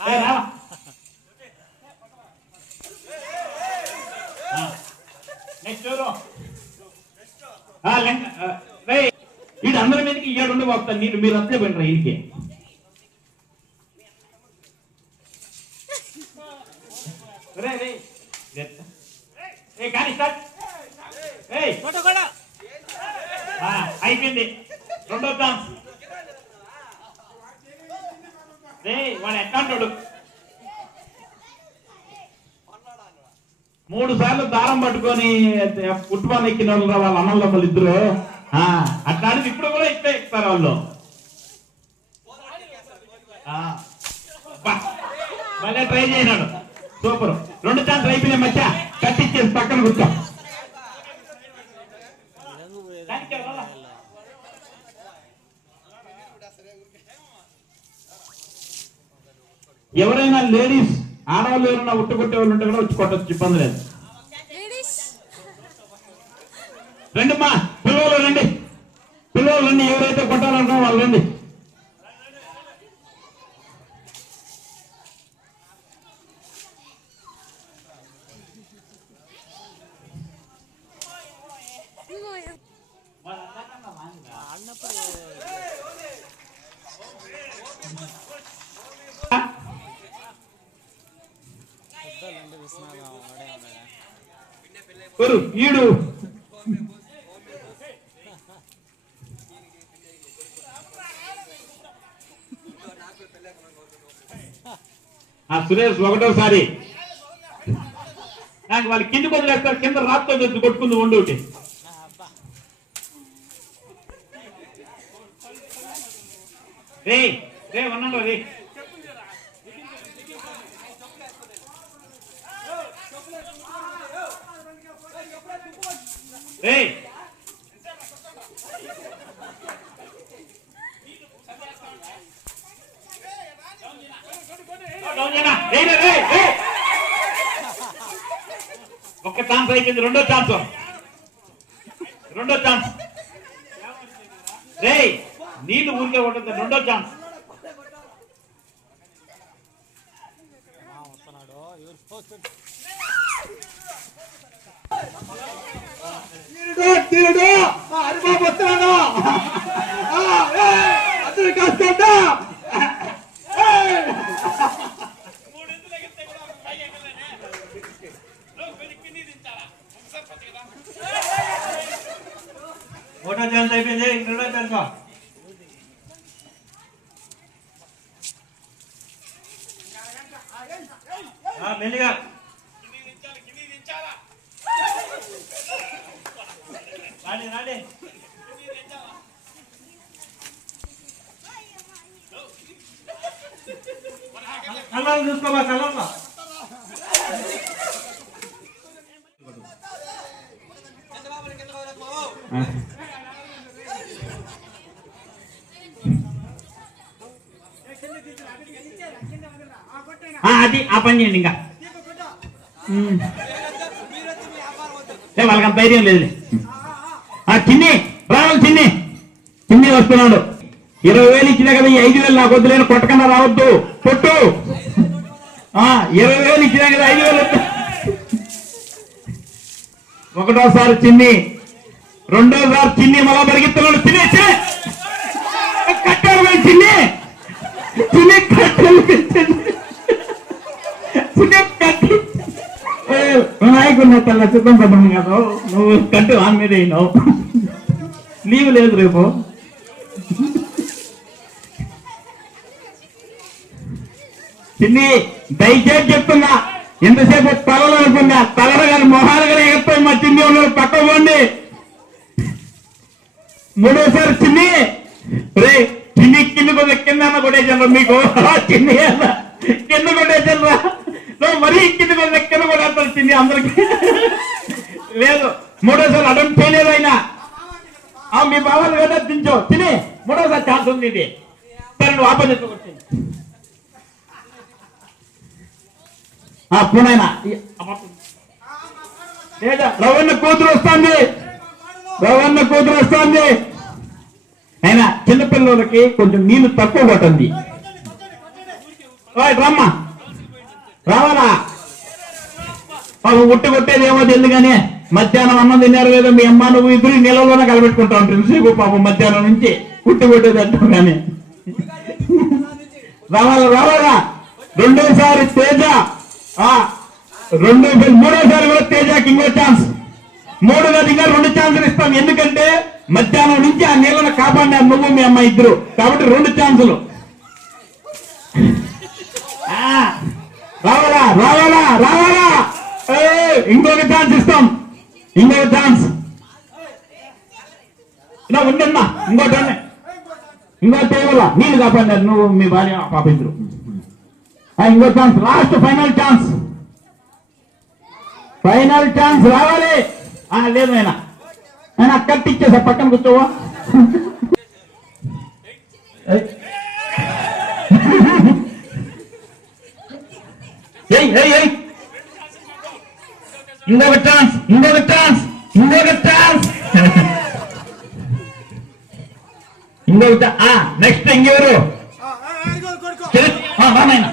ఏ, రా. ఆ. నెక్స్ట్ ఎవరు? ఆ, లెంక ఆ, రేయ్, వీడు అందరి మీదకి ఇయ్యాడు ఉండి పోతాను నేను మీరు అంతే పోయినరా ఆ, అయిపోయింది. రెండో ఛాన్స్. రే వాడు ఎట్లా మూడు సార్లు దారం పట్టుకొని ఫుట్బాల్ ఎక్కిన వాళ్ళు వాళ్ళ అన్నల వాళ్ళు ఇద్దరు. ఆ, అట్లాంటిది ఇప్పుడు కూడా ఇట్లా ఎక్కుతారు వాళ్ళు. ఆ, భలే ట్రై చేయనాడు సూపర్. రెండు ఛాన్స్ అయిపోయినాయి మధ్య కట్టించేసి పక్కన కూర్చో దానికి ఎవరన్నా? ఎవరైనా లేడీస్ ఆడవాళ్ళు ఎవరైనా ఉట్టుకొట్టే వాళ్ళు ఉంటే కూడా వచ్చి కొట్టచ్చు ఇబ్బంది లేదు లేడీస్ రండి మా పిల్లలు రండి పిల్లలు రండి ఎవరైతే కొట్టాలనుకున్నా వాళ్ళు రండి గురు ఈడు. ఆ సురేష్ ఒకటోసారి. నాకు వాళ్ళు కింద వదిలేస్తారు కింద రాత్తో వచ్చి కొట్టుకుంది ఉండి ఒకటి. రే రే ఉన్నాడు రే రే ఒక్క ఛాన్స్ అయిపోయింది రెండో ఛాన్స్ రెండో ఛాన్స్ రే నీళ్ళు ఊరికే ఉంటుంది రెండో ఛాన్స్ తీరుడు తీరుడు మా హరిబాబు వస్తున్నాడు ఆ, ఏయ్, అందరూ కాస్తండా ఒకటో ఛాన్స్ అయిపోయింది ఛాన్స్ మెల్లిగా. రాండి రాండి. కళ్ళను చూసుకోమా కళ్ళను ఆ, అది ఆ పని చేయండి ఇంకా. వాళ్ళకి అంత ధైర్యం లేదు ఆ చిన్ని రావాలి చిన్ని చిన్ని ఇరవై వేలు ఇచ్చినా కదా ఈ ఐదు వేలు నాకు వద్దులేని కొట్టకన్నా రావద్దు. కొట్టు. ఇరవై వేలు ఇచ్చినా కదా ఐదు వేలు ఒకటోసారి చిన్ని రెండోసారి చిన్ని మళ్ళా పరిగెత్తున్నాడు చిన్ని కట్టారు పోయి చిన్ని. చిన్ని కట్టారు పోయి చిన్ని చిన్ని కట్టి నాయకున్న తెల్ల సిద్ధం పడ్డాను కదా. నువ్వు కట్టు ఆన్ మీద అయినావు లీవ్ లేదు రేపు. చిన్ని దయచేసి చెప్తున్నా. ఎంతసేపు తలలో అనుకున్నా. తలలో కానీ మొహాలు కానీ ఎగతాయి మా చిన్ని ఉన్నారు పక్క పోండి. మూడోసారి చిన్ని. రే చిన్ని కింద కొంత కింద అన్న కొట్టేసాను మీకు. చిన్ని అన్న. కింద కొట్టేసాను రా. నువ్వు మరీ కింద కొంత కింద కొట్టేస్తారు చిన్ని అందరికి. లేదు మూడోసారి అటెంప్ట్ చేయలేదు ఆయన. ఆ, మీ బావాలు కదా దించో. తిని మూడోసారి ఛాన్స్ ఉంది ఇది. సరే నువ్వు ఆపోజిట్ ఆ పునైనా రవణ కూతురు వస్తుంది. రవణ కూతురు వస్తుంది. అయినా చిన్నపిల్లలకి కొంచెం నీళ్ళు తక్కువ పట్టింది రమ్మా. రావాలా? పాపం ఉట్టి కొట్టేది ఏమో తెలియదు కానీ మధ్యాహ్నం అన్నం తిన్నారు లేదా మీ అమ్మ నువ్వు ఇద్దరు నీళ్ళలోనే కలబెట్టుకుంటా ఉంటుంది సేపు పాపం మధ్యాహ్నం నుంచి ఉట్టి కొట్టేది అంటాం కానీ. రావాలా రావాలా? రెండోసారి తేజ. రెండు మూడోసారి కూడా తేజకి ఇంకో ఛాన్స్ మూడోది ఇంకా రెండు ఛాన్సులు ఇస్తాం. ఎందుకంటే మధ్యాహ్నం నుంచి ఆ నీళ్ళను కాపాడినారు నువ్వు మీ అమ్మ ఇద్దరు. కాబట్టి రెండు ఛాన్సులు ఆ, రావాలా రావాలా రావాలా. ఇంకొక ఛాన్స్ ఇస్తాం. ఇంకొక ఛాన్స్ ఇలా ఉండమ్మా ఇంకోటి ఇంకో టేబుల్ నీళ్ళు కాపాడినారు నువ్వు మీ భార్య పాప ఇద్దరు. ఇంకో chance last final chance final chance రావాలి. ఆ, లేదు ఆయన ఆయన కట్టిచ్చేసా పక్కన కూర్చోవా? ఏయ్. ఏయ్ ఏయ్. ఏయ్ ఇంకొక ఛాన్స్ ఇంకొక ఛాన్స్ ఇంకొక ఛాన్స్ ఇంకొక ఆ నెక్స్ట్ ఇంకెవరు? రామాయణ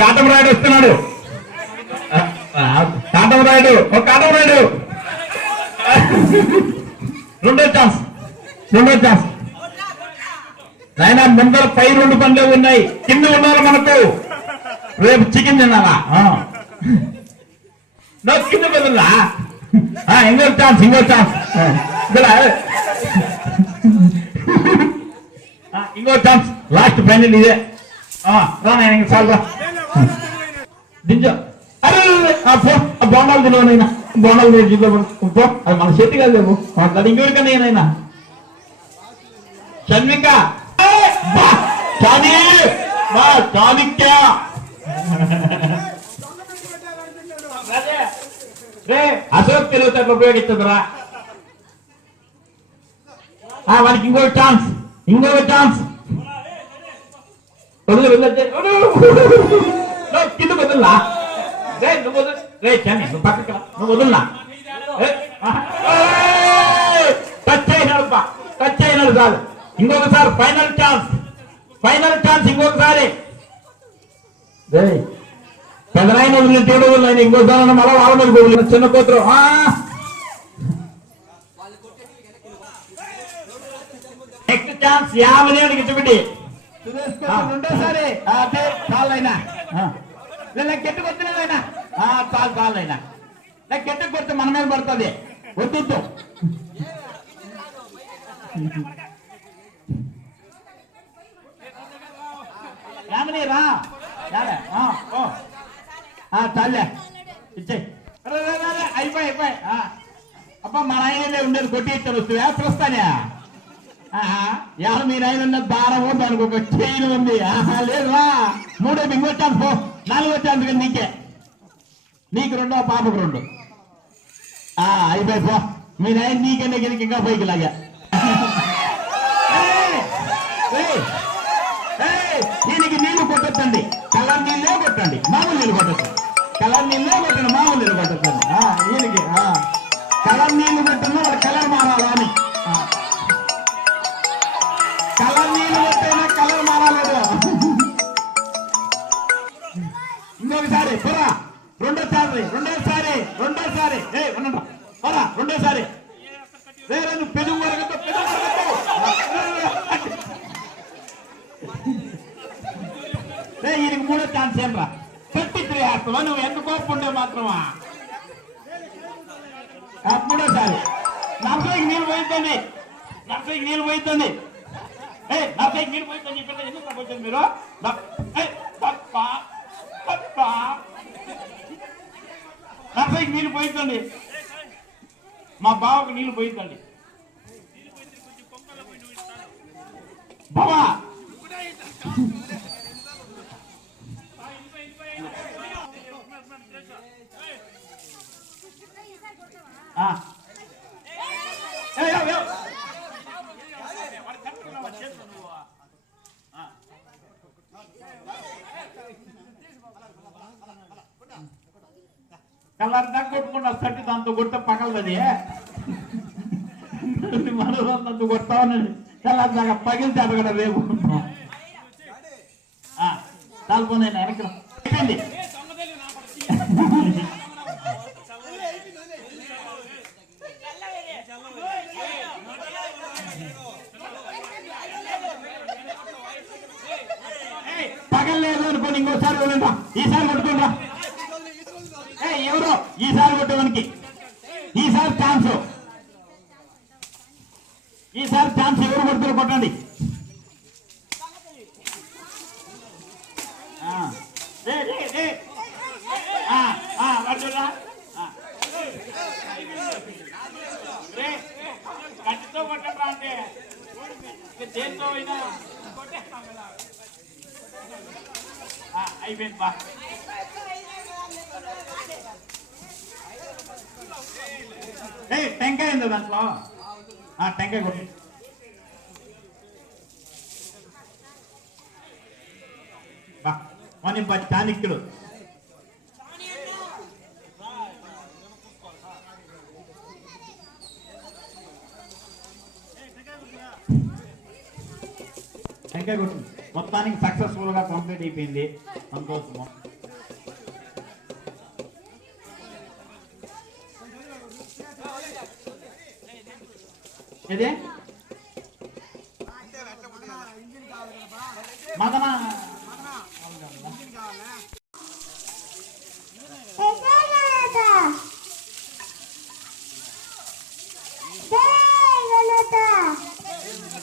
కాటమరాయుడు వస్తున్నాడు. కాటమరాయుడు ఒక కాటమరాయుడు రెండో ఛాన్స్ రెండో ఛాన్స్ నాయన ముందర పై రెండు పనులు ఉన్నాయి. కింద ఉండాలి మనకు. రేపు చికెన్ తినాలా? నాకు కింద బదులా ఇంకో ఛాన్స్ ఇంకో ఛాన్స్ ఇంకో ఛాన్స్ లాస్ట్ ఫైనల్ ఇదే. రా నాయన ఇంక చాలు బోండాలు తినవనైనా బోండాలు తిని జిల్లా అది మన చేతి కాదు రేపు అది ఇంకెవరికన్నా ఏనైనా షణ్విక. బా రే అశోక్ తెలివితేటలు ఉపయోగించదురా వానికి ఇంకో ఛాన్స్ ఇంకో ఛాన్స్ వదిలే కింద వదిలా రే నువ్వు వదిలే రే చాని నువ్వు పక్కకి రా. నువ్వు వదిలా టచ్ అయినాడు బా టచ్ అయినాడు చాలు ఇంకొకసారి ఫైనల్ ఛాన్స్ ఫైనల్ ఛాన్స్ ఇంకొకసారి రేయ్, పెదనాయన వదిలిన తేడు వదిలిన ఇంకోసారి మళ్ళా వాళ్ళ మీద వదిలిన చిన్న కూతురు ఆ. నెక్స్ట్ ఛాన్స్ యాభై ఏడుకి ఇచ్చిపెట్టి రెండోసారి అదే చాలైనా నాకు గట్టి కొట్టలేదైనా చాలు చాలైనా నాకు గట్టి కొడితే మన మీద పడుతుంది. వద్దు యామని రా. చాలే రే, అయిపోయి అయిపోయి. అబ్బా మా నాయనలే ఉండేది కొట్టి ఇచ్చారు వస్తువా. పిలుస్తానే? యాడ మీ నాయన ఉన్న దారం దానికి ఒక చైన్ ఉంది. ఆహా, లేదు మూడో ఇంకో వచ్చాను పో. నాలుగు వచ్చాను కానీ నీకే. నీకు రెండో పాపకు రెండు. ఆ అయిపోయి పో. మీ నాయన నీకే గిరికి ఇంకా పైకి లాగా. దీనికి నీళ్ళు కొట్టొద్దండి. కలర్ నీళ్ళే కొట్టండి. మామూలు నీళ్ళు కొట్టద్దు. కలర్ నీళ్ళే కొట్టండి మామూలు నీళ్ళు కొట్టద్దండి. ఆ, ఈయనకి ఆ. కలర్ నీళ్ళు కొట్టున్నా కలర్ మారాలా అని. ఇంకొకసారి పురా రెండోసారి రెండోసారి రెండోసారి. ఏ ఉండండి పురా రెండోసారి. రే రే, నువ్వు పెరుగు వరగదు పెరుగు ఈయనకి మూడో ఛాన్స్ ఏం రా. థర్టీ త్రీ వేస్తావా నువ్వు ఎంత కోపం ఉండే మాత్రమా? ఆ, మూడోసారి. నర్సరీకి నీళ్ళు పోయిద్దండి. నర్సరీకి నీళ్ళు పోయిద్దండి. ఏ నర్సరీకి నీళ్ళు పోయిందని చెప్పి ఎందుకు వచ్చింది మీరు? ఏ, తప్ప తప్ప నీళ్ళు పోయిందండి మా బావకు నీళ్ళు పోయిందండి బావా ఆ. ఏ, ఏ, ఏ. కలర్ దాకా కొట్టుకున్నా సట్టి దాంతో కొడితే పగలది మనసు కొడతా ఉన్నది. కలర్ పగిలితే అడగడం రేపు తాల్పోనే వెనక్కి రా. అయిపోయింది. పగలేదు అనుకోని ఇంకోసారి వదిలేండి ఈసారి కొట్టుకుంటా రా. ఏ ఎవరో ఈసారి కొట్టేవానికి ఈసారి ఛాన్స్ ఈసారి ఛాన్స్ ఎవరు కొడుతారో కొట్టండి. ఆ. రే, అంటే. దేంతో అయినా. అయిపోయింది బా. టెంకాయ ఉంది దాంట్లో. టెంకాయ కొట్టు. బా మని బా చాణిక్యుడు టెంకాయ కొట్టు. మొత్తానికి సక్సెస్ఫుల్గా కంప్లీట్ అయిపోయింది. సంతోషము. இது மதனா.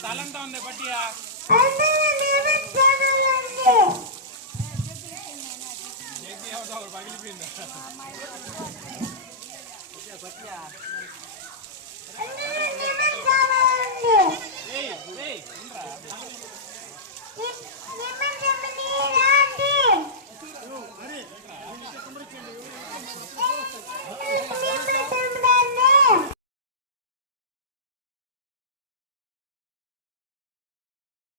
தலந்தா பட்டியா